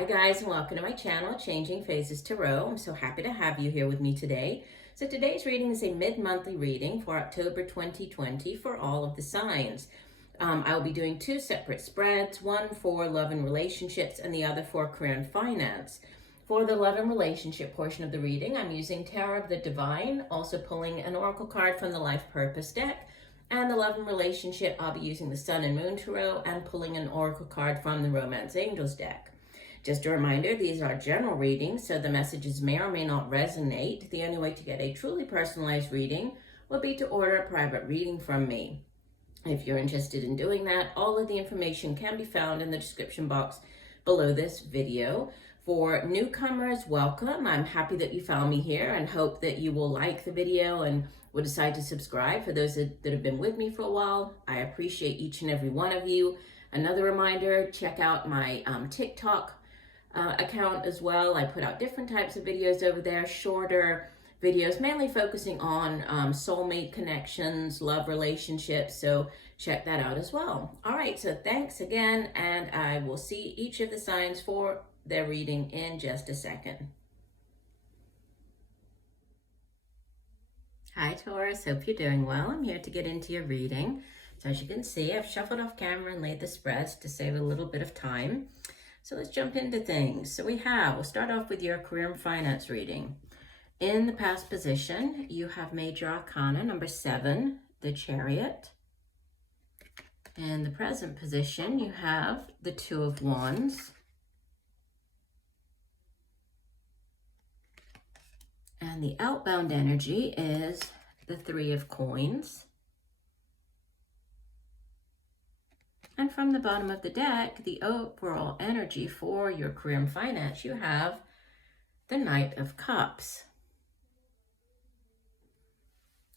Hi guys, and welcome to my channel, Changing Phases Tarot. I'm so happy to have you here with me today. So today's reading is a mid-monthly reading for October 2020 for all of the signs. I will be doing two separate spreads, one for love and relationships and the other for career and finance. For the love and relationship portion of the reading, I'm using Tarot of the Divine, also pulling an oracle card from the Life Purpose deck. And the love and relationship, I'll be using the Sun and Moon Tarot and pulling an oracle card from the Romance Angels deck. Just a reminder, these are general readings, so the messages may or may not resonate. The only way to get a truly personalized reading will be to order a private reading from me. If you're interested in doing that, all of the information can be found in the description box below this video. For newcomers, welcome. I'm happy that you found me here and hope that you will like the video and will decide to subscribe. For those that have been with me for a while, I appreciate each and every one of you. Another reminder, check out my TikTok account as well. I put out different types of videos over there, shorter videos, mainly focusing on soulmate connections, love relationships, so check that out as well. All right, so thanks again, and I will see each of the signs for their reading in just a second. Hi Taurus, hope you're doing well. I'm here to get into your reading. So as you can see, I've shuffled off camera and laid the spreads to save a little bit of time. So let's jump into things. So we'll start off with your career and finance reading. In the past position, you have Major Arcana number 7, the Chariot. In the present position, you have the Two of Wands. And the outbound energy is the Three of Coins. And from the bottom of the deck, the overall energy for your career and finance, you have the Knight of Cups.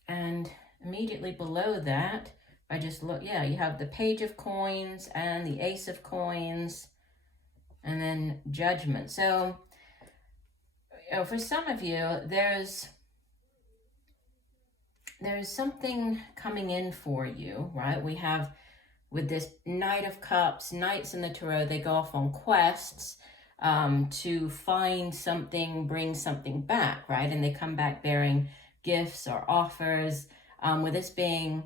And immediately below that, I just look, you have the Page of Coins and the Ace of Coins, and then Judgment. So, for some of you, there's something coming in for you, right? We have, with this Knight of Cups, Knights in the Tarot, they go off on quests to find something, bring something back, right? And they come back bearing gifts or offers. With this being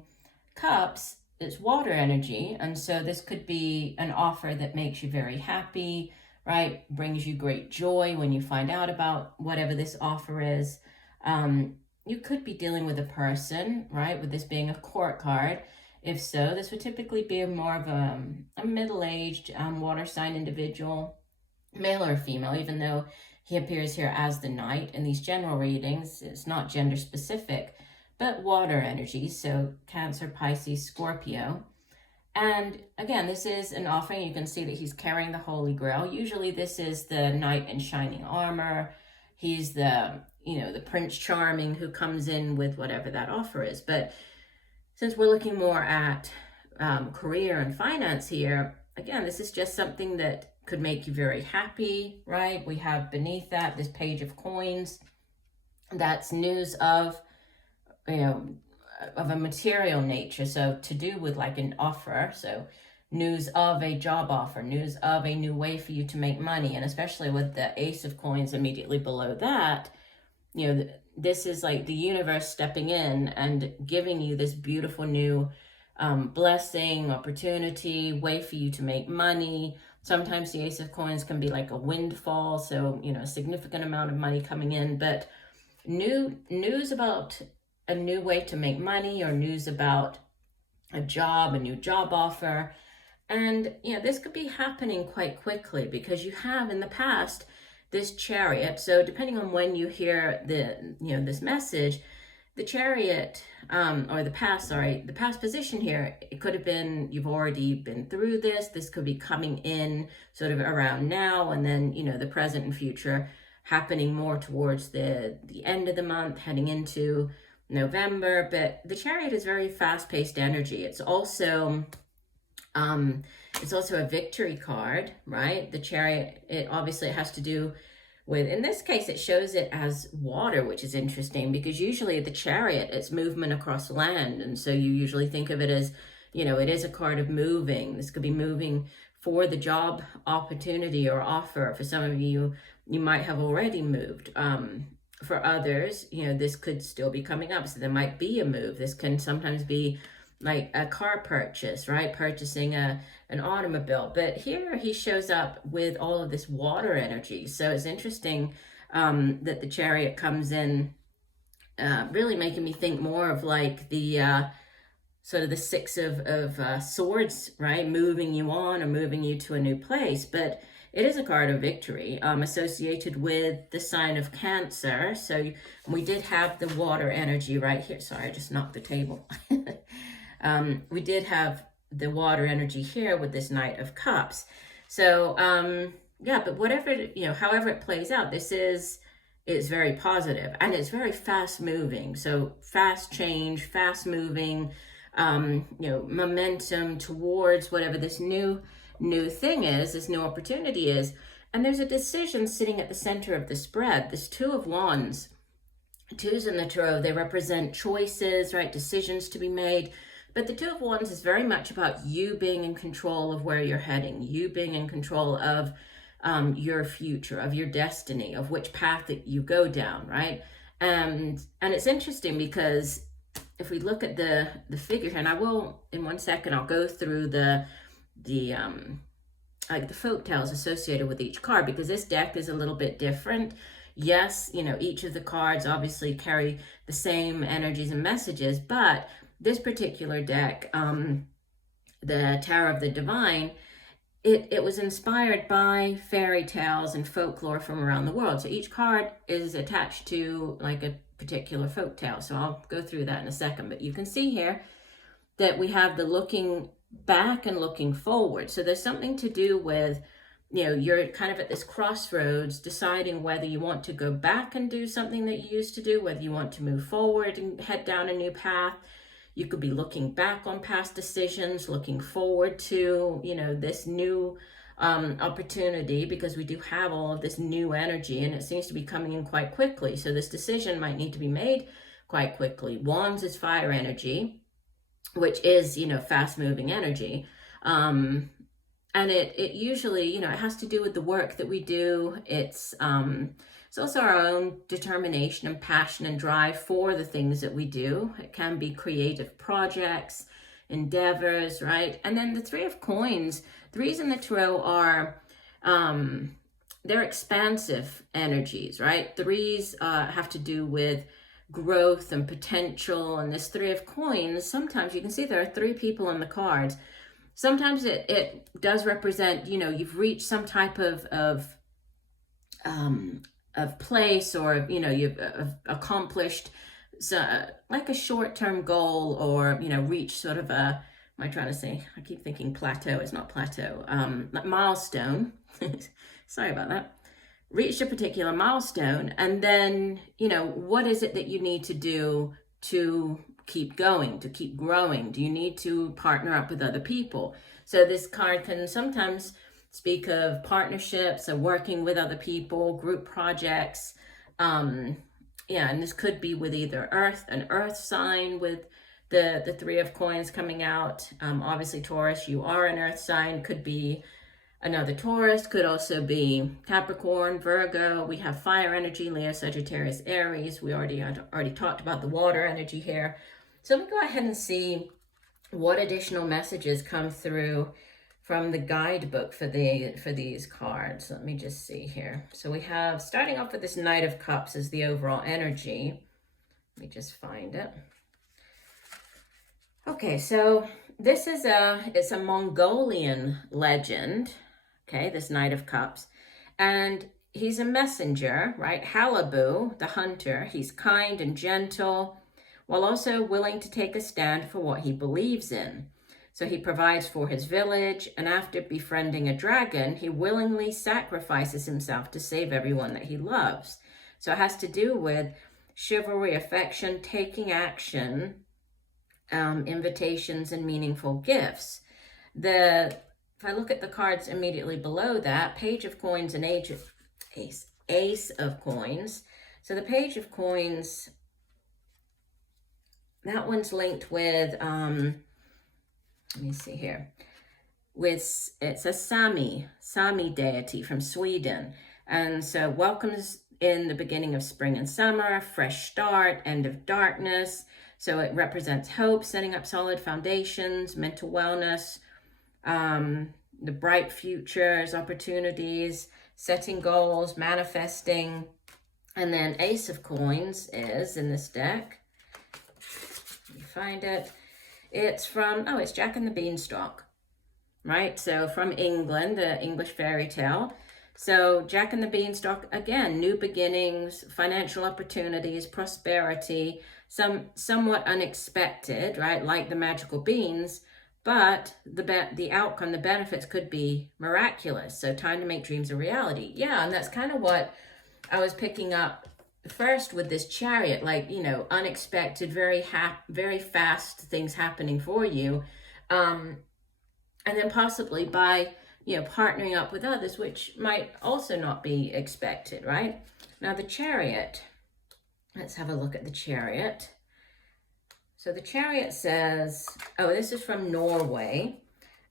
Cups, it's water energy. And so this could be an offer that makes you very happy, right? Brings you great joy when you find out about whatever this offer is. You could be dealing with a person, right? With this being a Court card. If so, this would typically be more of a middle-aged water sign individual, male or female, even though he appears here as the Knight. In these general readings, it's not gender specific, but water energy, so Cancer, Pisces, Scorpio. And again, this is an offering. You can see that he's carrying the Holy Grail. Usually this is the Knight in shining armor. He's the Prince Charming who comes in with whatever that offer is. But since we're looking more at career and finance here, again, this is just something that could make you very happy, right? We have beneath that this Page of Coins. That's news of, of a material nature, so to do with like an offer, so news of a job offer, news of a new way for you to make money. And especially with the Ace of Coins immediately below that, this is like the universe stepping in and giving you this beautiful new blessing, opportunity, way for you to make money. Sometimes the Ace of Coins can be like a windfall, so a significant amount of money coming in, but news about a new way to make money, or news about a job, a new job offer. And this could be happening quite quickly because you have in the past this Chariot. So depending on when you hear this message, the Chariot, or the past position here, it could have been you've already been through this. This could be coming in sort of around now, and then the present and future happening more towards the end of the month, heading into November. But the Chariot is very fast-paced energy. It's also a victory card, right? The Chariot, it obviously has to do with, in this case, it shows it as water, which is interesting because usually the Chariot, it's movement across land. And so you usually think of it as, it is a card of moving. This could be moving for the job opportunity or offer. For some of you, you might have already moved. For others, this could still be coming up. So there might be a move. This can sometimes be like a car purchase, right? Purchasing an automobile. But here he shows up with all of this water energy. So it's interesting that the Chariot comes in, really making me think more of like the sort of the Six of Swords, right? Moving you on or moving you to a new place. But it is a card of victory, associated with the sign of Cancer. So we did have the water energy right here. Sorry, I just knocked the table. We did have the water energy here with this Knight of Cups. So, yeah, but whatever, however it plays out, it's very positive and it's very fast moving. So fast change, fast moving, momentum towards whatever this new thing is, this new opportunity is. And there's a decision sitting at the center of the spread. This Two of Wands, twos in the Tarot, they represent choices, right? Decisions to be made. But the Two of Wands is very much about you being in control of where you're heading, you being in control of your future, of your destiny, of which path that you go down, right? And it's interesting because if we look at the figure here, and I will, in 1 second, I'll go through the folk tales associated with each card, because this deck is a little bit different. Yes, each of the cards obviously carry the same energies and messages, but this particular deck, the Tower of the Divine, it was inspired by fairy tales and folklore from around the world. So each card is attached to like a particular folk tale. So I'll go through that in a second. But you can see here that we have the looking back and looking forward. So there's something to do with, you're kind of at this crossroads, deciding whether you want to go back and do something that you used to do, whether you want to move forward and head down a new path. You could be looking back on past decisions, looking forward to, this new opportunity, because we do have all of this new energy and it seems to be coming in quite quickly. So this decision might need to be made quite quickly. Wands is fire energy, which is, fast moving energy. And it usually, it has to do with the work that we do. It's also our own determination and passion and drive for the things that we do. It can be creative projects, endeavors, right? And then the Three of Coins, threes in the Tarot are, they're expansive energies, right? Threes have to do with growth and potential. And this Three of Coins, sometimes you can see there are three people in the cards. Sometimes it does represent, you've reached some type of place, or you've accomplished like a short-term goal, or reach sort of a, am I trying to say, I keep thinking plateau, it's not plateau, like milestone. Sorry about that. Reached a particular milestone, and then what is it that you need to do to keep going, to keep growing? Do you need to partner up with other people? So this card can sometimes speak of partnerships and working with other people, group projects. And this could be with either an earth sign with the Three of Coins coming out. Obviously Taurus, you are an earth sign, could be another Taurus, could also be Capricorn, Virgo. We have fire energy, Leo, Sagittarius, Aries. We already talked about the water energy here. So let me go ahead and see what additional messages come through from the guidebook for these cards. Let me just see here. So we have, starting off with this Knight of Cups as the overall energy. Let me just find it. Okay, so this is it's a Mongolian legend. Okay, this Knight of Cups. And he's a messenger, right? Halabu, the hunter. He's kind and gentle, while also willing to take a stand for what he believes in. So he provides for his village, and after befriending a dragon, he willingly sacrifices himself to save everyone that he loves. So it has to do with chivalry, affection, taking action, invitations, and meaningful gifts. If I look at the cards immediately below that, Page of Coins and Ace of Coins. So the Page of Coins, that one's linked with, let me see here. it's a Sami deity from Sweden. And so welcomes in the beginning of spring and summer, fresh start, end of darkness. So it represents hope, setting up solid foundations, mental wellness, the bright futures, opportunities, setting goals, manifesting. And then Ace of Coins is in this deck. Let me find it. It's from, it's Jack and the Beanstalk, right? So from England, the English fairy tale. So Jack and the Beanstalk, again, new beginnings, financial opportunities, prosperity, somewhat unexpected, right? Like the magical beans, but the outcome, the benefits could be miraculous. So time to make dreams a reality. Yeah, and that's kind of what I was picking up first with this Chariot, like, unexpected, very fast things happening for you. And then possibly by, partnering up with others, which might also not be expected, right? Now the Chariot, let's have a look at the Chariot. So the Chariot says, this is from Norway,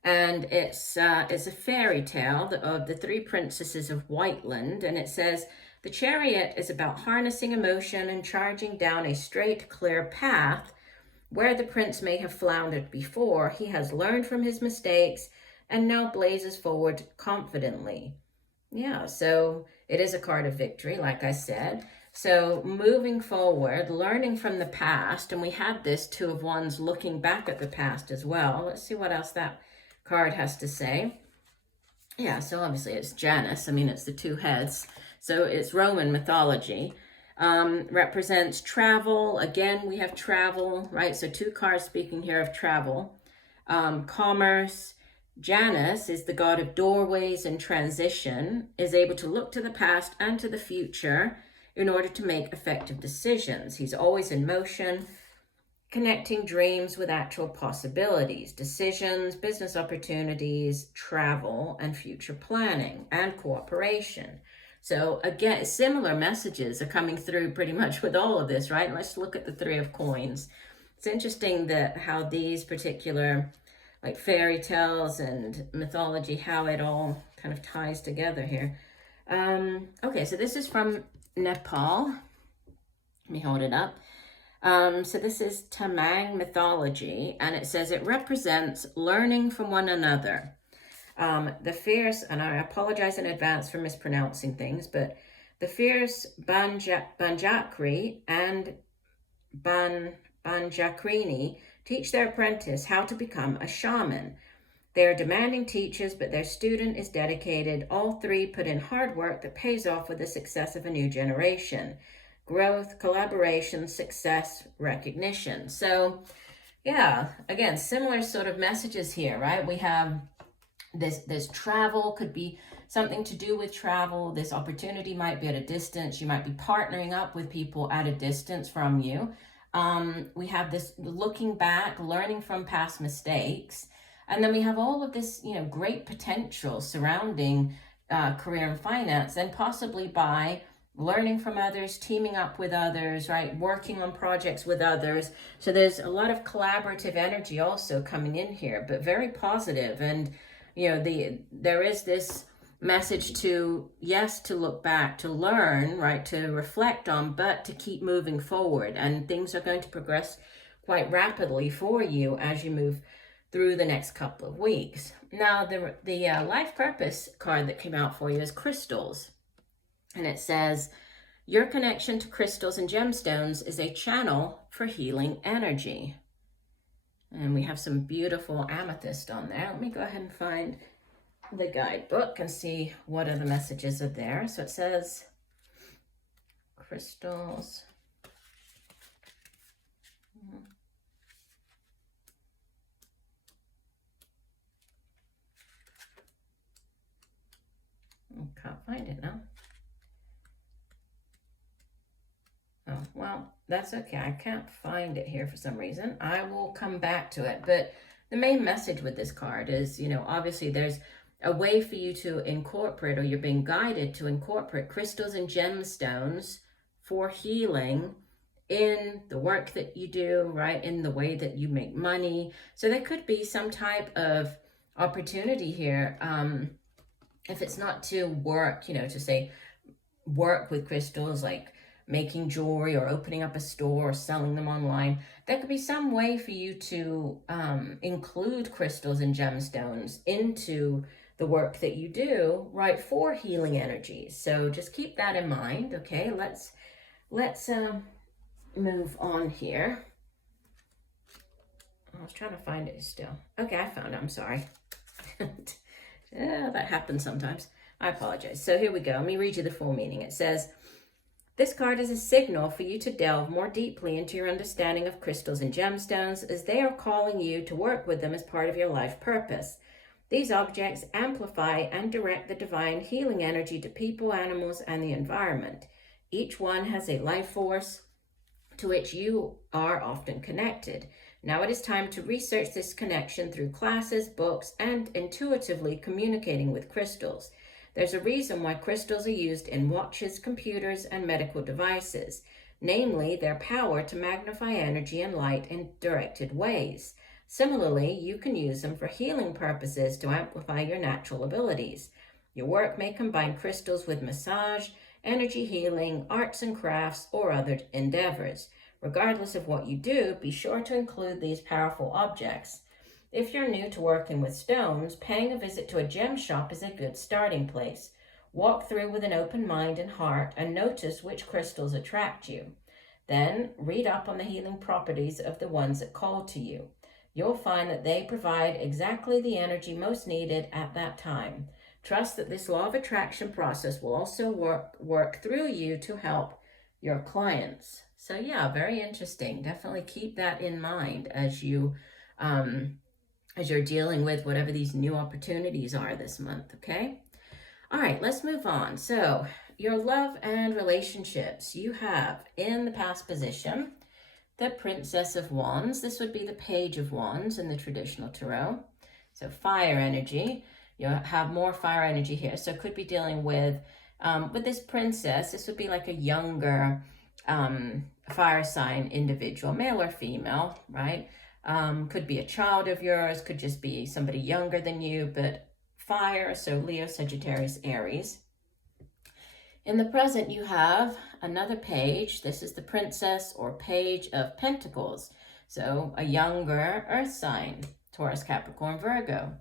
and it's a fairy tale of the three princesses of Whiteland, and it says, the Chariot is about harnessing emotion and charging down a straight, clear path. Where the prince may have floundered before, he has learned from his mistakes and now blazes forward confidently. Yeah, so it is a card of victory, like I said. So moving forward, learning from the past, and we had this Two of Wands looking back at the past as well. Let's see what else that card has to say. Yeah, so obviously it's Janus. I mean, it's the two heads. So it's Roman mythology. Represents travel. Again, we have travel, right? So two cards speaking here of travel. Commerce. Janus is the god of doorways and transition, is able to look to the past and to the future in order to make effective decisions. He's always in motion, connecting dreams with actual possibilities, decisions, business opportunities, travel, and future planning and cooperation. So again, similar messages are coming through pretty much with all of this, right? Let's look at the Three of Coins. It's interesting that how these particular like fairy tales and mythology, how it all kind of ties together here. Okay, so this is from Nepal. Let me hold it up. So this is Tamang mythology, and it says it represents learning from one another. The fierce, and I apologize in advance for mispronouncing things, but the fierce Banjakri and Banjakrini teach their apprentice how to become a shaman. They are demanding teachers, but their student is dedicated. All three put in hard work that pays off with the success of a new generation. Growth, collaboration, success, recognition. So, yeah, again, similar sort of messages here, right? We have this travel, could be something to do with travel. This opportunity might be at a distance. You might be partnering up with people at a distance from you. We have this looking back, learning from past mistakes. And then we have all of this, great potential surrounding career and finance, and possibly by learning from others, teaming up with others, right? Working on projects with others. So there's a lot of collaborative energy also coming in here, but very positive. And, there is this message to, yes, to look back, to learn, right? To reflect on, but to keep moving forward. And things are going to progress quite rapidly for you as you move through the next couple of weeks. Now, the life purpose card that came out for you is crystals. And it says, your connection to crystals and gemstones is a channel for healing energy. And we have some beautiful amethyst on there. Let me go ahead and find the guidebook and see what other messages are there. So it says, crystals. Can't find it now. Oh, well, that's okay. I can't find it here for some reason. I will come back to it. But the main message with this card is, obviously there's a way for you to incorporate, or you're being guided to incorporate crystals and gemstones for healing in the work that you do, right? In the way that you make money. So there could be some type of opportunity here. If it's not to work, to say work with crystals, like making jewelry or opening up a store or selling them online, there could be some way for you to include crystals and gemstones into the work that you do, right, for healing energies. So just keep that in mind. Okay, let's move on here. I was trying to find it still. Okay, I found it. I'm sorry. Yeah, that happens sometimes. I apologize. So here we go. Let me read you the full meaning. It says, this card is a signal for you to delve more deeply into your understanding of crystals and gemstones, as they are calling you to work with them as part of your life purpose. These objects amplify and direct the divine healing energy to people, animals, and the environment. Each one has a life force to which you are often connected. Now it is time to research this connection through classes, books, and intuitively communicating with crystals. There's a reason why crystals are used in watches, computers, and medical devices, namely their power to magnify energy and light in directed ways. Similarly, you can use them for healing purposes to amplify your natural abilities. Your work may combine crystals with massage, energy healing, arts and crafts, or other endeavors. Regardless of what you do, be sure to include these powerful objects. If you're new to working with stones, paying a visit to a gem shop is a good starting place. Walk through with an open mind and heart and notice which crystals attract you. Then read up on the healing properties of the ones that call to you. You'll find that they provide exactly the energy most needed at that time. Trust that this law of attraction process will also work through you to help your clients. So yeah, very interesting. Definitely keep that in mind as you're dealing with whatever these new opportunities are this month, okay? All right, let's move on. So your love and relationships, you have in the past position the Princess of Wands. This would be the Page of Wands in the traditional tarot. So fire energy. You have more fire energy here. So it could be dealing with this princess. This would be like a younger fire sign individual, male or female, right? Could be a child of yours, could just be somebody younger than you, but fire, so Leo, Sagittarius, Aries. In the present, you have another page. This is the Princess or Page of Pentacles. So a younger earth sign, Taurus, Capricorn, Virgo.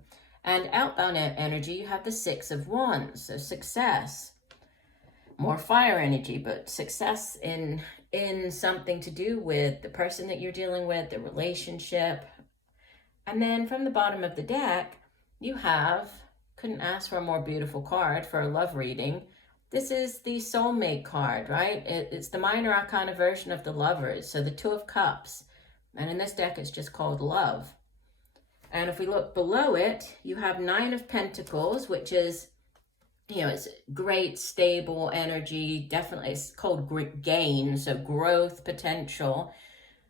And outbound energy, you have the Six of Wands, so success. More fire energy, but success in something to do with the person that you're dealing with, the relationship. And then from the bottom of the deck, you have, couldn't ask for a more beautiful card for a love reading. This is the soulmate card, right? It's the minor arcana version of the Lovers, so the Two of Cups. And in this deck, it's just called Love. And if we look below it, you have Nine of Pentacles, which is, it's great, stable energy. Definitely, it's called gain, so growth potential.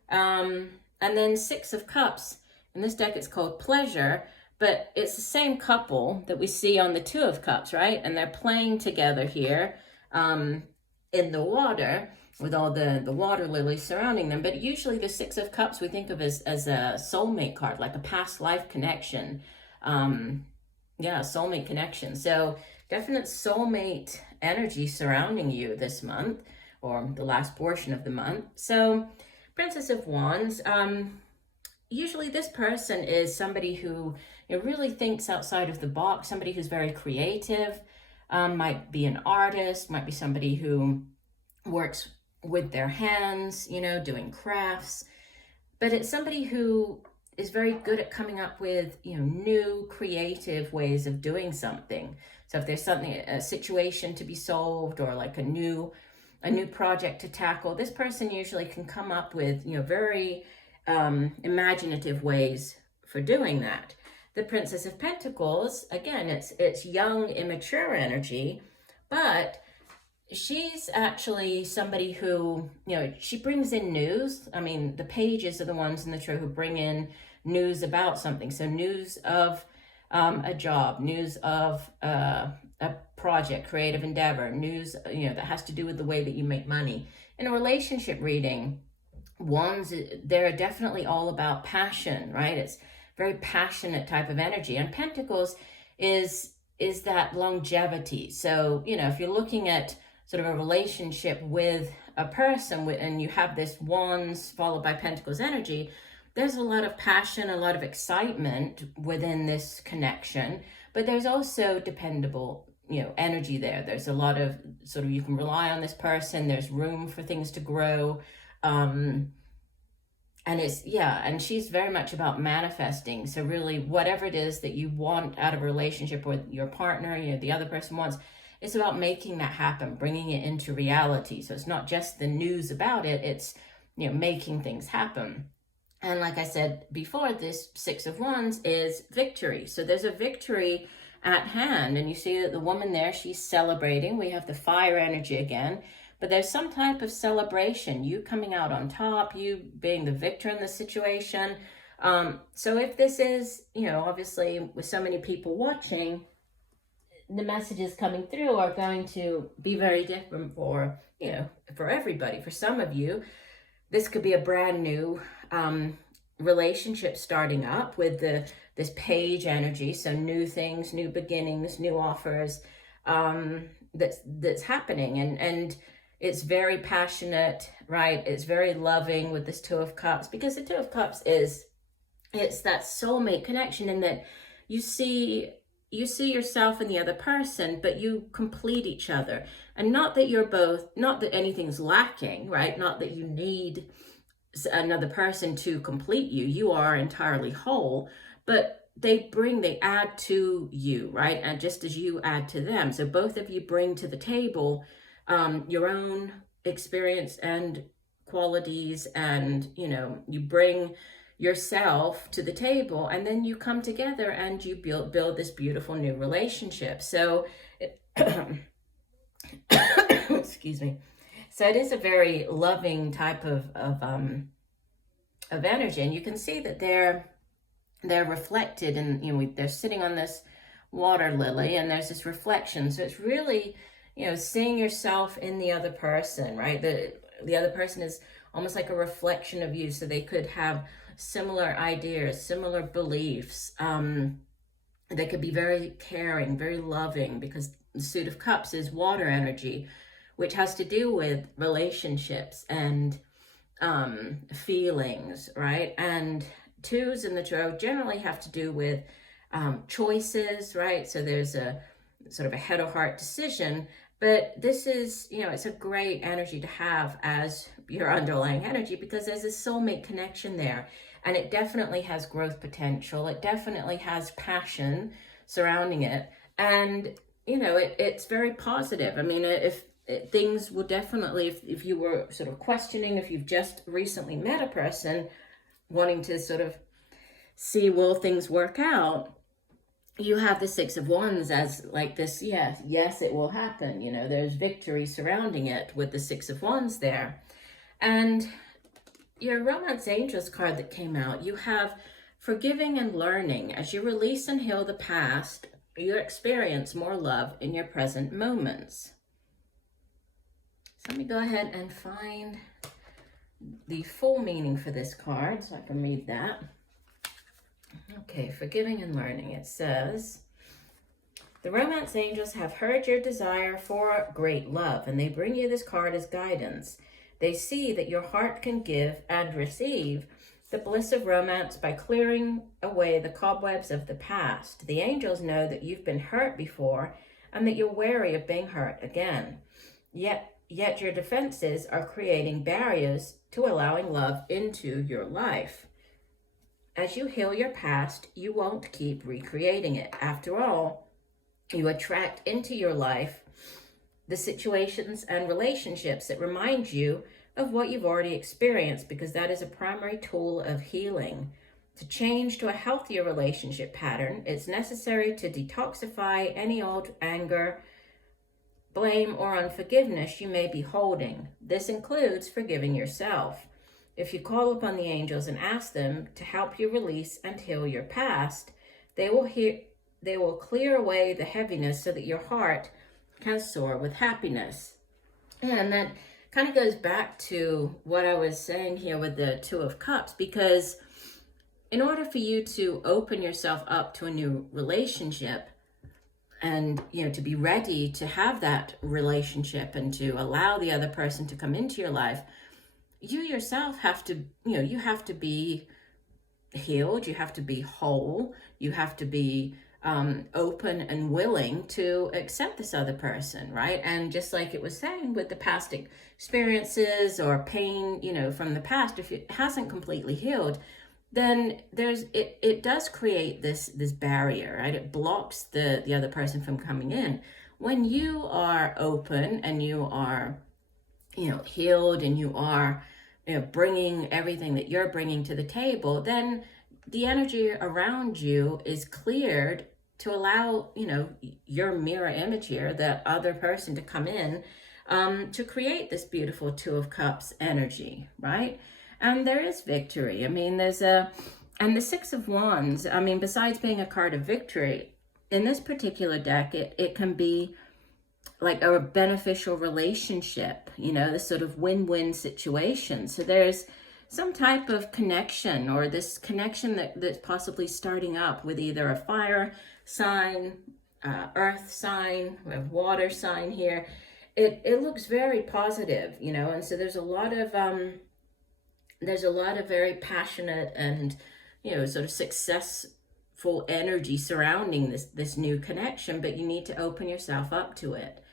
And then Six of Cups. In this deck, it's called pleasure, but it's the same couple that we see on the Two of Cups, right? And they're playing together here in the water with all the water lilies surrounding them. But usually the Six of Cups we think of as a soulmate card, like a past life connection. Soulmate connection. So definite soulmate energy surrounding you this month, or the last portion of the month. So Princess of Wands, usually this person is somebody who really thinks outside of the box, somebody who's very creative, might be an artist, might be somebody who works with their hands, doing crafts, but it's somebody who is very good at coming up with, new creative ways of doing something. So if there's a situation to be solved, or like a new project to tackle, this person usually can come up with, very imaginative ways for doing that. The Princess of Pentacles, again, it's young, immature energy, but she's actually somebody who, she brings in news. I mean, the pages are the ones in the tarot who bring in news about something. So news of a job, news of a project, creative endeavor, news, that has to do with the way that you make money. In a relationship reading, Wands, they're definitely all about passion, right? It's very passionate type of energy. And Pentacles is that longevity. So, you know, if you're looking at sort of a relationship with a person and you have this Wands followed by Pentacles energy, there's a lot of passion, a lot of excitement within this connection, but there's also dependable, you know, energy there. There's a lot of sort of, you can rely on this person. There's room for things to grow. And it's, yeah, and she's very much about manifesting. So really, whatever it is that you want out of a relationship with your partner, you know, the other person wants, it's about making that happen, bringing it into reality. So it's not just the news about it, it's, you know, making things happen. And like I said before, this Six of Wands is victory. So there's a victory at hand. And you see that the woman there, she's celebrating. We have the fire energy again. But there's some type of celebration, you coming out on top, you being the victor in the situation. So if this is, you know, obviously with so many people watching, the messages coming through are going to be very different for, you know, for everybody. For some of you, this could be a brand new relationship starting up with this page energy. So new things, new beginnings, new offers that's happening. And it's very passionate, right? It's very loving with this Two of Cups, because the Two of Cups it's that soulmate connection in that you see yourself in the other person, but you complete each other. And not that anything's lacking, right? Not that you need another person to complete you. You are entirely whole, but they add to you, right? And just as you add to them. So both of you bring to the table your own experience and qualities, and, you know, you bring yourself to the table, and then you come together and you build this beautiful new relationship. So excuse me. So it is a very loving type of energy, and you can see that they're reflected, and, you know, they're sitting on this water lily, and there's this reflection. So it's really, you know, seeing yourself in the other person, right? The other person is almost like a reflection of you. So they could have similar ideas, similar beliefs. They could be very caring, very loving, because the Suit of Cups is water energy, which has to do with relationships and feelings, right? And twos in the tarot generally have to do with choices, right? So there's a sort of a head or heart decision. But this is, you know, it's a great energy to have as your underlying energy, because there's a soulmate connection there. And it definitely has growth potential. It definitely has passion surrounding it. And, you know, it's very positive. I mean, things will definitely, if you were sort of questioning, if you've just recently met a person wanting to sort of see, will things work out? You have the Six of Wands as like this, yes, it will happen. You know, there's victory surrounding it with the Six of Wands there. And your Romance Angels card that came out, you have forgiving and learning. As you release and heal the past, you experience more love in your present moments. So let me go ahead and find the full meaning for this card so I can read that. Okay, forgiving and learning. It says, the Romance Angels have heard your desire for great love, and they bring you this card as guidance. They see that your heart can give and receive the bliss of romance by clearing away the cobwebs of the past. The angels know that you've been hurt before and that you're wary of being hurt again. Yet your defenses are creating barriers to allowing love into your life. As you heal your past, you won't keep recreating it. After all, you attract into your life the situations and relationships that remind you of what you've already experienced, because that is a primary tool of healing. To change to a healthier relationship pattern, it's necessary to detoxify any old anger, blame, or unforgiveness you may be holding. This includes forgiving yourself. If you call upon the angels and ask them to help you release and heal your past, they will clear away the heaviness so that your heart can soar with happiness. And that kind of goes back to what I was saying here with the Two of Cups, because in order for you to open yourself up to a new relationship, and to be ready to have that relationship and to allow the other person to come into your life, you yourself have to, you have to be healed, you have to be whole, you have to be open and willing to accept this other person, right? And just like it was saying with the past experiences or pain, from the past, if it hasn't completely healed, then it does create this barrier, right? It blocks the other person from coming in. When you are open and you are, healed, and you are, bringing everything that you're bringing to the table, then the energy around you is cleared to allow, your mirror image here, the other person, to come in, to create this beautiful Two of Cups energy, right? And there is victory. I mean, and the Six of Wands, I mean, besides being a card of victory, in this particular deck, it can be like a beneficial relationship, this sort of win-win situation. So there's some type of connection, or this connection that's possibly starting up with either a fire sign, earth sign, we have water sign here. It looks very positive, and so there's a lot of very passionate and, sort of successful energy surrounding this new connection, but you need to open yourself up to it.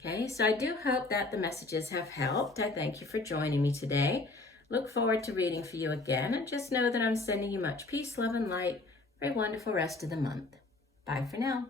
Okay, so I do hope that the messages have helped. I thank you for joining me today. Look forward to reading for you again, and just know that I'm sending you much peace, love, and light for a wonderful rest of the month. Bye for now.